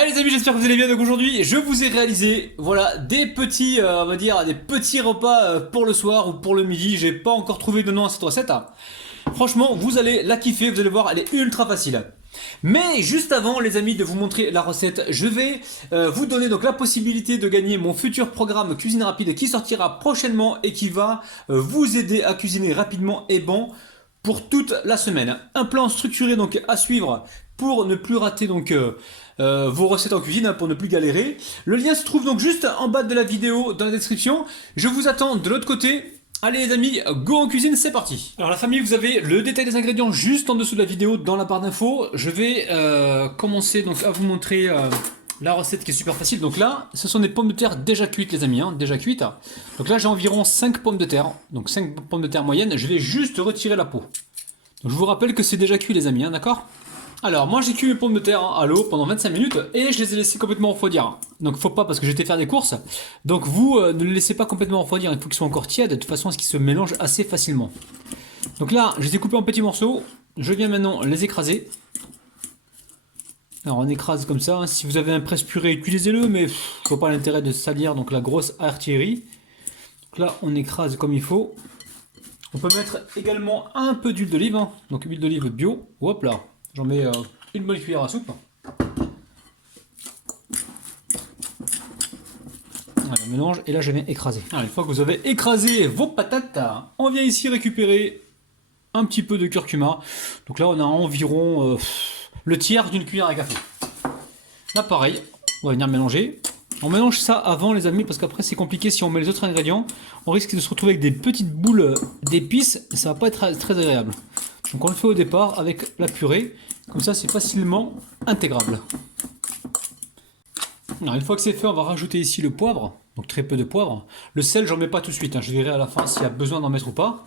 Allez les amis, j'espère que vous allez bien. Donc aujourd'hui, je vous ai réalisé, voilà, des petits, on va dire, des petits repas pour le soir ou pour le midi. J'ai pas encore trouvé de nom à cette recette. Franchement, vous allez la kiffer, vous allez voir, elle est ultra facile. Mais juste avant, les amis, de vous montrer la recette, je vais vous donner donc la possibilité de gagner mon futur programme Cuisine Rapide qui sortira prochainement et qui va vous aider à cuisiner rapidement et bon pour toute la semaine. Un plan structuré donc à suivre pour ne plus rater donc vos recettes en cuisine, pour ne plus galérer. Le lien se trouve donc juste en bas de la vidéo dans la description. Je vous attends de l'autre côté. Allez les amis, go en cuisine, c'est parti. Alors la famille, vous avez le détail des ingrédients juste en dessous de la vidéo dans la barre d'infos. Je vais commencer donc à vous montrer la recette qui est super facile. Donc là, ce sont des pommes de terre déjà cuites les amis, déjà cuites. Donc là j'ai environ 5 pommes de terre, donc 5 pommes de terre moyennes. Je vais juste retirer la peau. Donc je vous rappelle que c'est déjà cuit les amis, d'accord? Alors moi j'ai cuit mes pommes de terre à l'eau pendant 25 minutes et je les ai laissées complètement refroidir. Donc faut pas parce que j'étais faire des courses. Donc vous ne les laissez pas complètement refroidir, il faut qu'ils soient encore tièdes de toute façon à ce qu'ils se mélangent assez facilement. Donc là je les ai coupés en petits morceaux, je viens maintenant les écraser. Alors on écrase comme ça, si vous avez un presse-purée utilisez-le mais je vois pas l'intérêt de salir donc la grosse artillerie. Donc là on écrase comme il faut. On peut mettre également un peu d'huile d'olive, donc huile d'olive bio, hop là. J'en mets une bonne cuillère à soupe. Voilà, on mélange et là je viens écraser. Alors, une fois que vous avez écrasé vos patates, on vient ici récupérer un petit peu de curcuma. Donc là on a environ le tiers d'une cuillère à café. Là pareil, on va venir mélanger. On mélange ça avant les amis parce qu'après c'est compliqué si on met les autres ingrédients. On risque de se retrouver avec des petites boules d'épices et ça va pas être très agréable. Donc on le fait au départ avec la purée, comme ça c'est facilement intégrable. Alors une fois que c'est fait, on va rajouter ici le poivre, donc très peu de poivre. Le sel, j'en mets pas tout de suite, je verrai à la fin s'il y a besoin d'en mettre ou pas.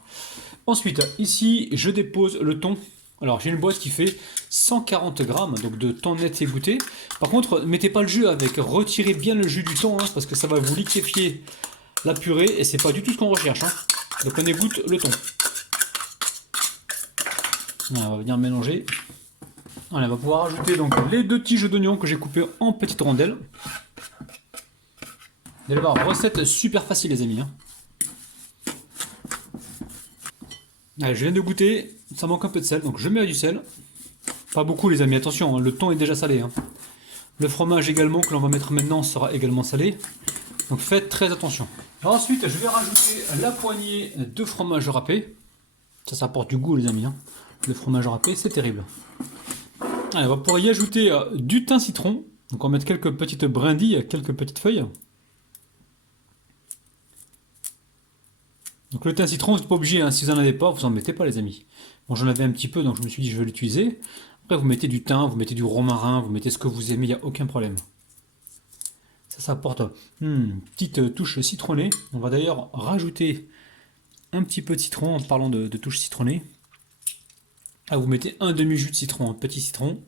Ensuite, ici je dépose le thon. Alors j'ai une boîte qui fait 140 grammes donc de thon net égoutté. Par contre, ne mettez pas le jus avec, retirez bien le jus du thon parce que ça va vous liquéfier la purée et c'est pas du tout ce qu'on recherche. Donc on égoutte le thon. Voilà, on va venir mélanger. Voilà, on va pouvoir ajouter donc les 2 tiges d'oignon que j'ai coupées en petites rondelles. Vous allez voir, recette super facile les amis. Allez, je viens de goûter, ça manque un peu de sel, donc je mets du sel. Pas beaucoup les amis, attention, le thon est déjà salé. Le fromage également que l'on va mettre maintenant sera également salé. Donc faites très attention. Alors ensuite, je vais rajouter la poignée de fromage râpé. Ça apporte du goût les amis. Le fromage râpé, c'est terrible. Allez, on va pouvoir y ajouter du thym citron. Donc on va mettre quelques petites brindilles, quelques petites feuilles. Donc le thym citron, vous n'êtes pas obligé, si vous n'en avez pas, vous n'en mettez pas les amis. Bon, j'en avais un petit peu, donc je me suis dit je vais l'utiliser. Après vous mettez du thym, vous mettez du romarin, vous mettez ce que vous aimez, il n'y a aucun problème. Ça apporte une petite touche citronnée. On va d'ailleurs rajouter un petit peu de citron en parlant de touche citronnée. Ah, vous mettez un demi-jus de citron, un petit citron.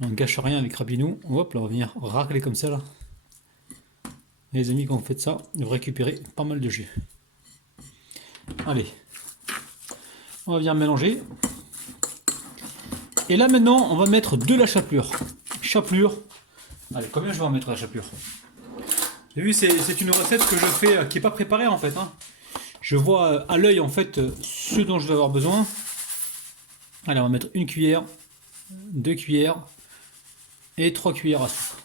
On ne gâche rien avec Rapinou. Hop, là, on va venir racler comme ça, là. Et les amis, quand vous faites ça, vous récupérez pas mal de jus. Allez. On va venir mélanger. Et là, maintenant, on va mettre de la chapelure. Chapelure. Allez, combien je vais en mettre la chapelure? Vous avez vu, c'est une recette que je fais qui n'est pas préparée, en fait. Je vois à l'œil, en fait, ce dont je vais avoir besoin. Allez, on va mettre une cuillère, 2 cuillères et 3 cuillères à soupe.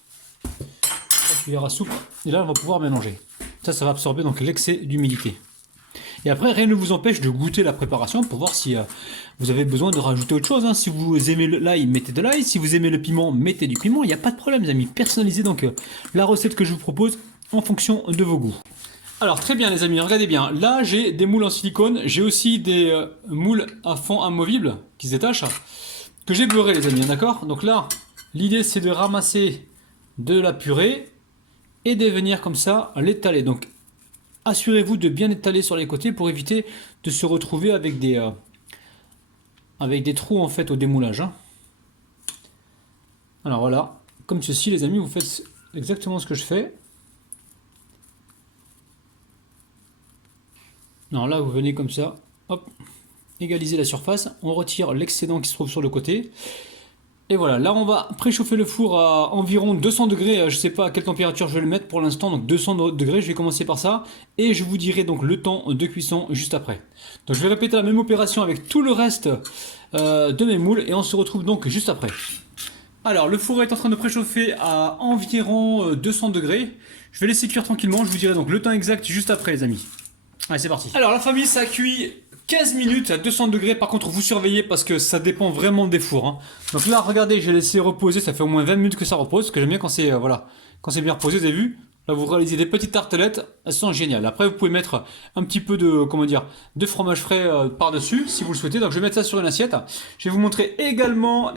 3 cuillères à soupe. Et là, on va pouvoir mélanger. Ça va absorber donc l'excès d'humidité. Et après, rien ne vous empêche de goûter la préparation pour voir si vous avez besoin de rajouter autre chose. Si vous aimez l'ail, mettez de l'ail. Si vous aimez le piment, mettez du piment. Il n'y a pas de problème, les amis. Personnalisez donc la recette que je vous propose en fonction de vos goûts. Alors très bien les amis, regardez bien, là j'ai des moules en silicone, j'ai aussi des moules à fond amovibles qui se détachent, que j'ai beurré les amis, d'accord? Donc là, l'idée c'est de ramasser de la purée et de venir comme ça l'étaler. Donc assurez-vous de bien étaler sur les côtés pour éviter de se retrouver avec des trous en fait au démoulage. Alors voilà, comme ceci les amis, vous faites exactement ce que je fais. Alors là, vous venez comme ça, hop, égaliser la surface, on retire l'excédent qui se trouve sur le côté, Et voilà, là on va préchauffer le four à environ 200 degrés, je sais pas à quelle température je vais le mettre pour l'instant, donc 200 degrés, je vais commencer par ça, et je vous dirai donc le temps de cuisson juste après. Donc je vais répéter la même opération avec tout le reste de mes moules, et on se retrouve donc juste après. Alors le four est en train de préchauffer à environ 200 degrés, je vais laisser cuire tranquillement, je vous dirai donc le temps exact juste après les amis. Allez c'est parti. Alors la famille ça cuit 15 minutes à 200 degrés, par contre vous surveillez parce que ça dépend vraiment des fours. Hein. Donc là regardez, j'ai laissé reposer, ça fait au moins 20 minutes que ça repose, parce que j'aime bien quand c'est voilà, quand c'est bien reposé, vous avez vu. Là vous réalisez des petites tartelettes, elles sont géniales. Après vous pouvez mettre un petit peu de, comment dire, de fromage frais par-dessus si vous le souhaitez. Donc je vais mettre ça sur une assiette. Je vais vous montrer également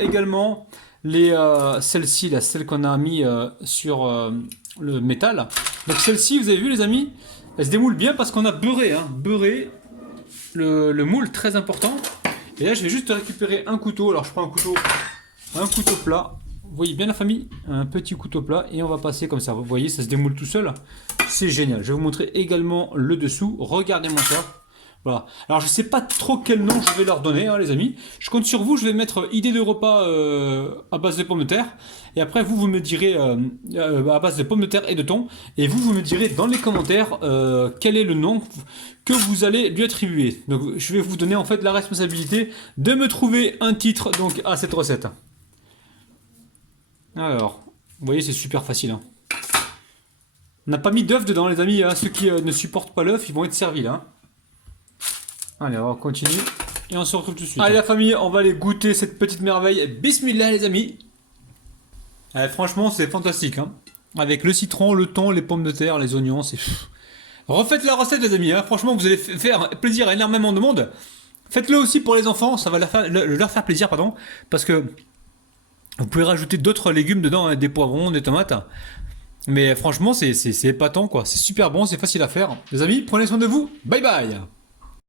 les celles-ci, là, celles qu'on a mis sur le métal. Donc celles-ci, vous avez vu les amis, elles se démoulent bien parce qu'on a beurré, hein, beurré le moule, très important. Et là je vais juste récupérer un couteau. Alors je prends un couteau plat. Vous voyez bien la famille, un petit couteau plat et on va passer comme ça. Vous voyez, ça se démoule tout seul. C'est génial. Je vais vous montrer également le dessous. Regardez-moi ça. Voilà. Alors je sais pas trop quel nom je vais leur donner, hein, les amis. Je compte sur vous. Je vais mettre idée de repas à base de pommes de terre. Et après vous me direz à base de pommes de terre et de thon. Et vous me direz dans les commentaires quel est le nom que vous allez lui attribuer. Donc je vais vous donner en fait la responsabilité de me trouver un titre donc à cette recette. Alors, vous voyez, c'est super facile. Hein. On n'a pas mis d'œuf dedans, les amis. Hein. Ceux qui ne supportent pas l'œuf, ils vont être servis là. Allez, on va continuer. Et on se retrouve tout de suite. Allez, la famille, on va aller goûter cette petite merveille. Bismillah, les amis. Allez, franchement, c'est fantastique. Hein. Avec le citron, le thon, les pommes de terre, les oignons, c'est... Refaites la recette, les amis. Hein. Franchement, vous allez faire plaisir à énormément de monde. Faites-le aussi pour les enfants. Ça va leur faire plaisir, pardon. Parce que... Vous pouvez rajouter d'autres légumes dedans, hein, des poivrons, des tomates. Mais franchement, c'est épatant quoi. C'est super bon, c'est facile à faire. Les amis, prenez soin de vous. Bye bye.